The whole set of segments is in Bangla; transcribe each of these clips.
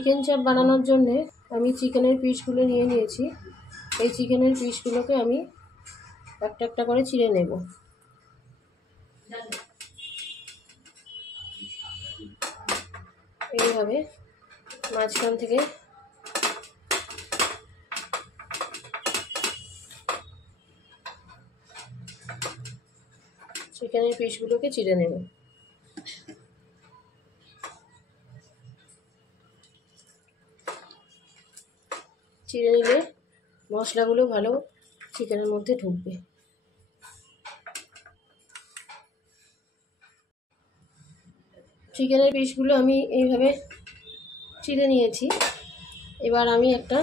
চিকেন চাপ বানানোর জন্যে আমি চিকেনের পিসগুলো নিয়ে নিয়েছি। এই চিকেনের পিসগুলোকে আমি একটা একটা করে চিড়ে নেব। এইভাবে মাঝখান থেকে চিকেনের পিসগুলোকে চিড়ে নেব। চিড়ে নিলে মশলাগুলো ভালো চিকেনের মধ্যে ঢুকবে। চিকেনের পিসগুলো আমি এইভাবে চিড়ে নিয়েছি। এবার আমি একটা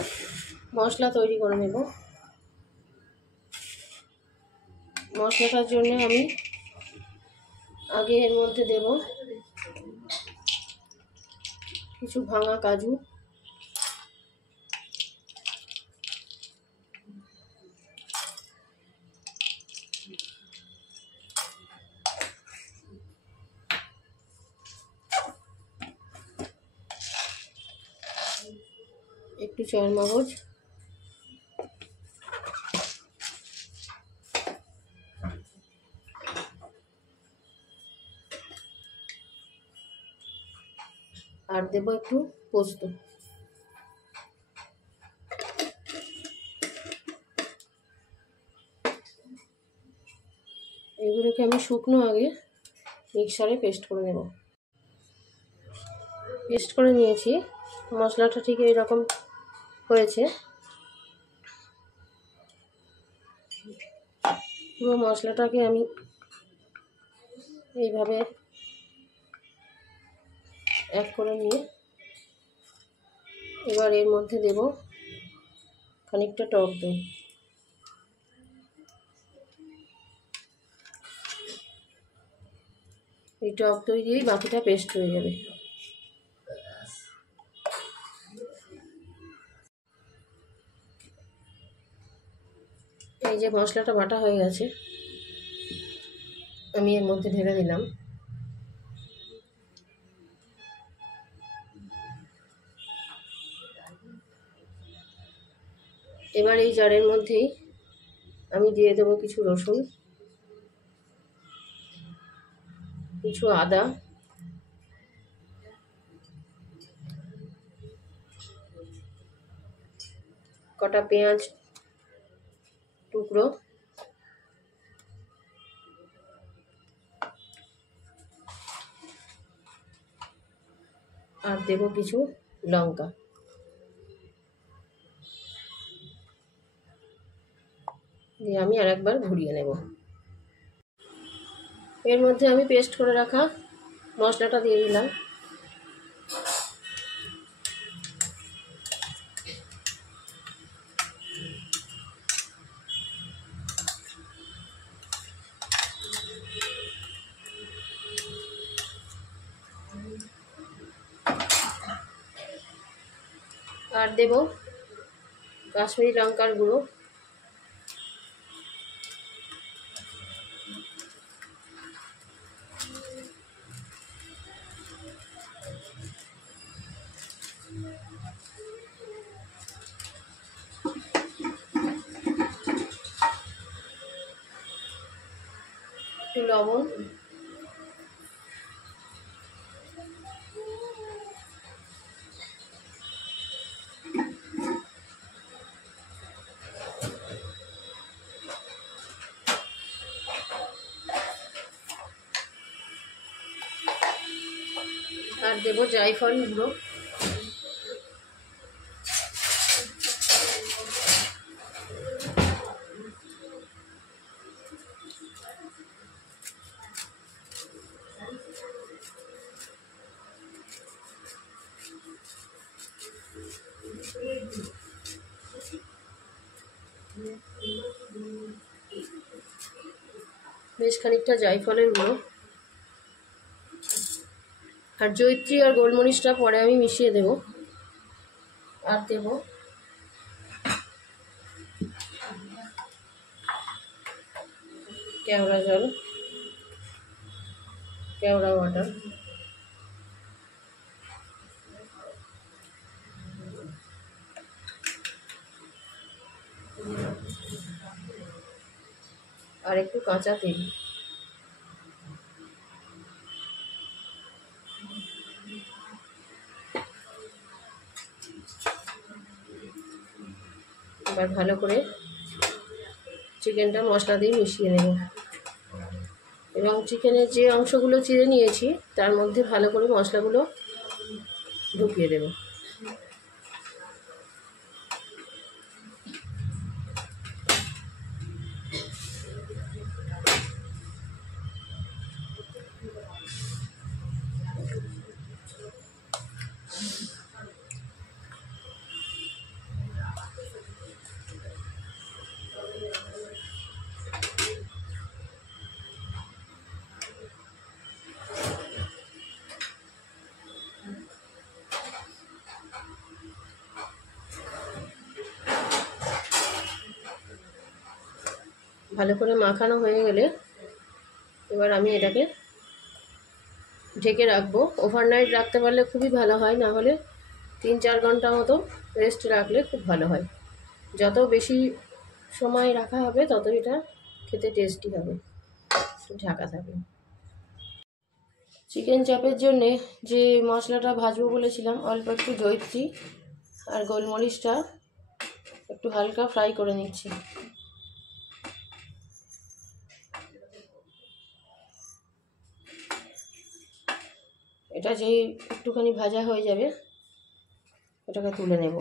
মশলা তৈরি করে নেব। মশলাটার জন্য আমি আগে এর মধ্যে দেব কিছু ভাঙা কাজু, একটু চারমগজ, আর দেব একটু পোস্ত। এগুলোকে আমি শুকনো আগে মিক্সারে পেস্ট করে নেব। পেস্ট করে নিয়েছি। মশলাটা ঠিক এইরকম হয়েছে। পুরো মশলাটাকে আমি এইভাবে এক করে নিয়ে এবার এর মধ্যে দেব খানিকটা টক দই। এই টক দই দিয়েই বাকিটা পেস্ট হয়ে যাবে। এই যে মশলাটা বাটা হয়ে গেছে, আমি এর মধ্যে ঢেলে দিলাম। এবার এই জারের মধ্যেই আমি দিয়ে দেবো কিছু রসুন, কিছু আদা, কটা পেঁয়াজ টুকরো, আর দেব কিছু লঙ্কা। দিয়ে আমি আরেকবার ঘুরিয়ে নেব। এর মধ্যে আমি পেস্ট করে রাখা মশলাটা দিয়ে দিলাম। আর দেব কাশ্মীরি লঙ্কার গুঁড়ো, একটু লবণ, আর দেব জায়ফল গুঁড়ো। বেশ খানিকটা জায়ফলের গুঁড়ো, আর জয়িত্রী আর গোলমরিচটা পরে আমি মিশিয়ে দেব। আর দেব কেওড়া জল, কেওড়া ওয়াটার। আর একটু কাঁচা তেল। এবার ভালো করে চিকেনটা মশলা দিয়ে মিশিয়ে নেব এবং চিকেনের যে অংশগুলো চিড়ে নিয়েছি তার মধ্যে ভালো করে মশলাগুলো ঢুকিয়ে দেব। ভালো করে মাখানো হয়ে গেলে এবার আমি এটাকে ঢেকে রাখবো। ওভারনাইট রাখতে পারলে খুবই ভালো হয়, না হলে 3-4 ঘন্টা মতো রেস্ট রাখলে খুব ভালো হয়। যত বেশি সময় রাখা হবে তত এটা খেতে টেস্টি হবে। ঢাকা থাকে। চিকেন চাপের জন্যে যে মশলাটা ভাজবো বলেছিলাম, অল্প একটু জয়িত্রী আর গোলমরিচটা একটু হালকা ফ্রাই করে নিচ্ছি। এটা যেই একটুখানি ভাজা হয়ে যাবে এটাকে তুলে নেব।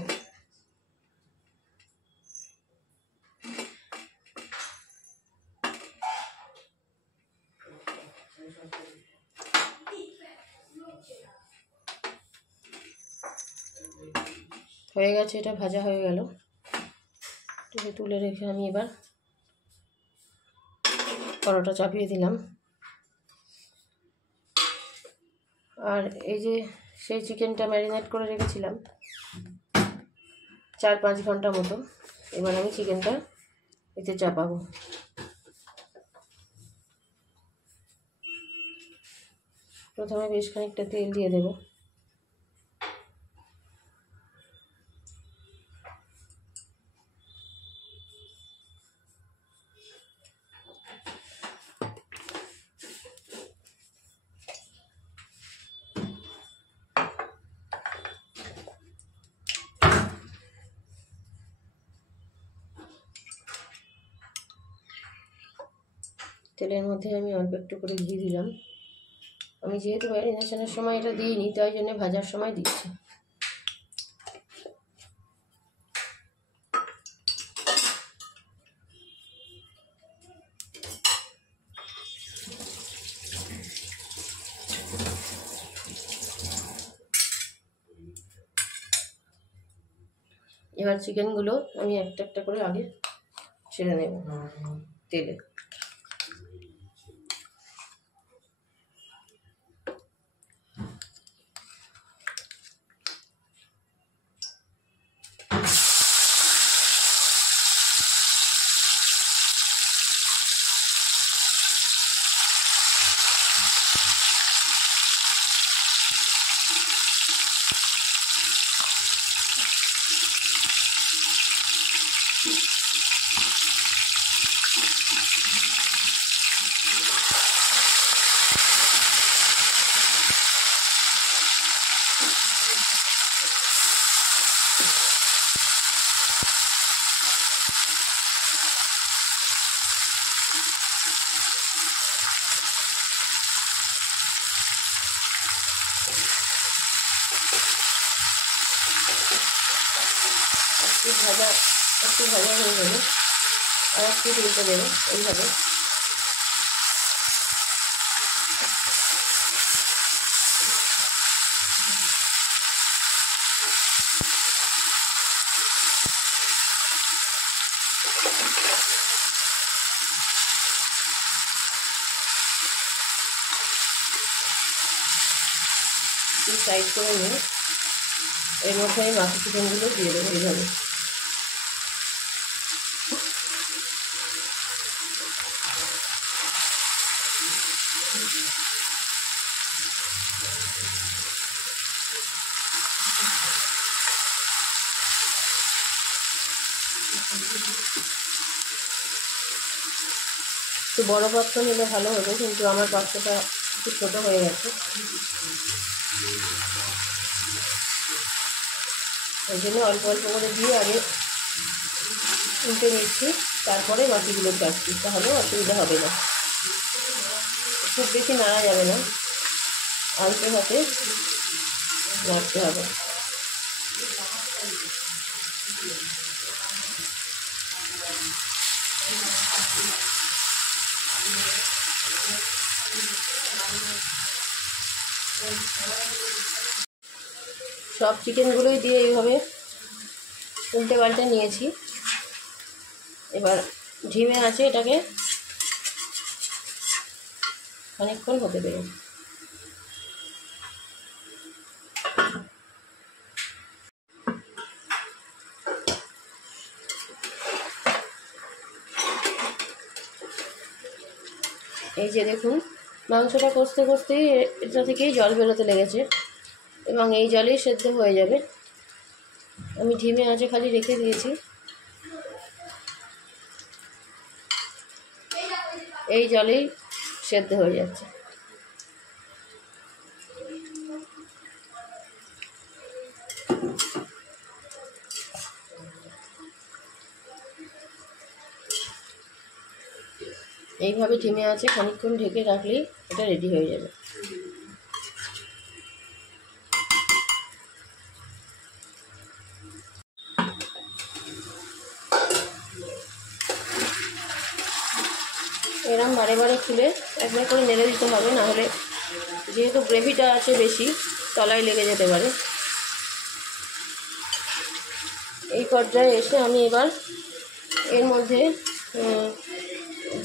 হয়ে গেছে, এটা ভাজা হয়ে গেল। এটাকে তুলে রেখে আমি এবার পরোটা চাপিয়ে দিলাম। আর এই যে সেই চিকেনটা ম্যারিনেট করে রেখেছিলাম 4-5 ঘন্টা মতো, এবার আমি চিকেনটা এতে চাপাবো। প্রথমে বেশ খানিকটা তেল দিয়ে দেব। তেলের মধ্যে আমি অল্প একটু করে ঘি দিলাম। আমি যেহেতু ম্যারিনেশনের সময় এটা দিইনি, তাই জন্য ভাজার সময় দিচ্ছি। এবার চিকেনগুলো আমি একটা একটা করে আগে ছেড়ে নেব তেলে। একটু ভাজা হয়ে গেলে আর একটু তুলতে দেবো এইভাবে। সাইড করে নিয়ে এর মধ্যে আমি বাকি চিকেনগুলো দিয়ে দেবো এইভাবে। একটু বড় পাত্র নিলে ভালো হবে, কিন্তু আমার পাত্রটা একটু ছোটো হয়ে গেছে, ওই জন্য অল্প অল্প করে দিয়ে আগে উল্টে নিচ্ছি, তারপরে বাকিগুলো কাটছি, তাহলে অসুবিধা হবে না। খুব বেশি নাড়া যাবে না, আলতো হাতে নাড়তে হবে। সব চিকেনগুলোই দিয়ে এইভাবে উল্টে পাল্টে নিয়েছি। এবার ঝিমে আছে, এটাকে অনেকক্ষণ হতে দেবে। এই যে দেখুন, মাংসটা কষতে কষতেই এটা থেকেই জল বেরোতে লেগেছে এবং এই জলেই সেদ্ধ হয়ে যাবে। আমি ঝিমে আঁচে খালি রেখে দিয়েছি, এই জলেই সেদ্ধ হয়ে যাচ্ছে। এইভাবে ঝিমে আছে খানিকক্ষণ ঢেকে রাখলেই এটা রেডি হয়ে যাবে। এরম বারে বারে খুলে একবার করে নেড়ে দিতে হবে, নাহলে যেহেতু গ্রেভিটা আছে বেশি, তলায় লেগে যেতে পারে। এই পর্যায়ে এসে আমি এবার এর মধ্যে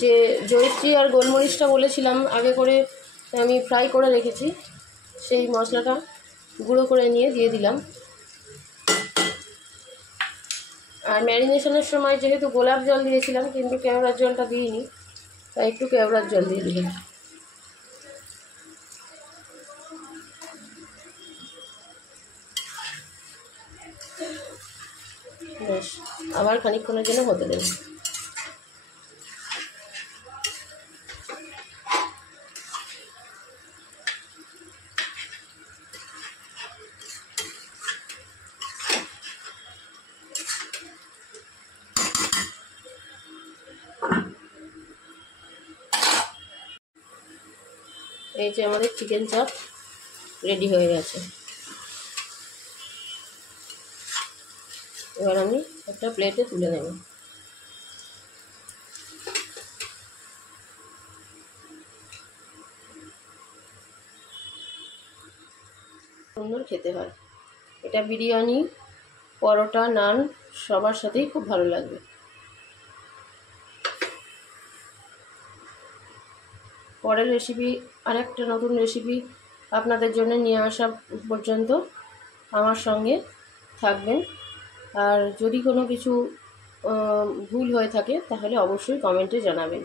যে জয়িত্রী আর গোলমরিচটা বলেছিলাম আগে করে আমি ফ্রাই করে রেখেছি, সেই মশলাটা গুঁড়ো করে নিয়ে দিয়ে দিলাম। আর ম্যারিনেশনের সময় যেহেতু গোলাপ জল দিয়েছিলাম, কিন্তু কেওড়ার জলটা দিইনি, তাই একটু কেওড়ার জল দিয়ে দিলাম। বেশ, আবার খানিকক্ষণের জন্য হতে দেব। এই যে আমাদের চিকেন চাপ রেডি হয়ে গেছে। এবার আমি একটা প্লেটে তুলে নেব। সুন্দর খেতে হয় এটা, বিরিয়ানি, পরোটা, নান সবার সাথেই খুব ভালো লাগবে। পরের রেসিপি, আরেকটা নতুন রেসিপি আপনাদের জন্য নিয়ে আসা পর্যন্ত আমার সঙ্গে থাকবেন। আর যদি কোনো কিছু ভুল হয়ে থাকে তাহলে অবশ্যই কমেন্টে জানাবেন।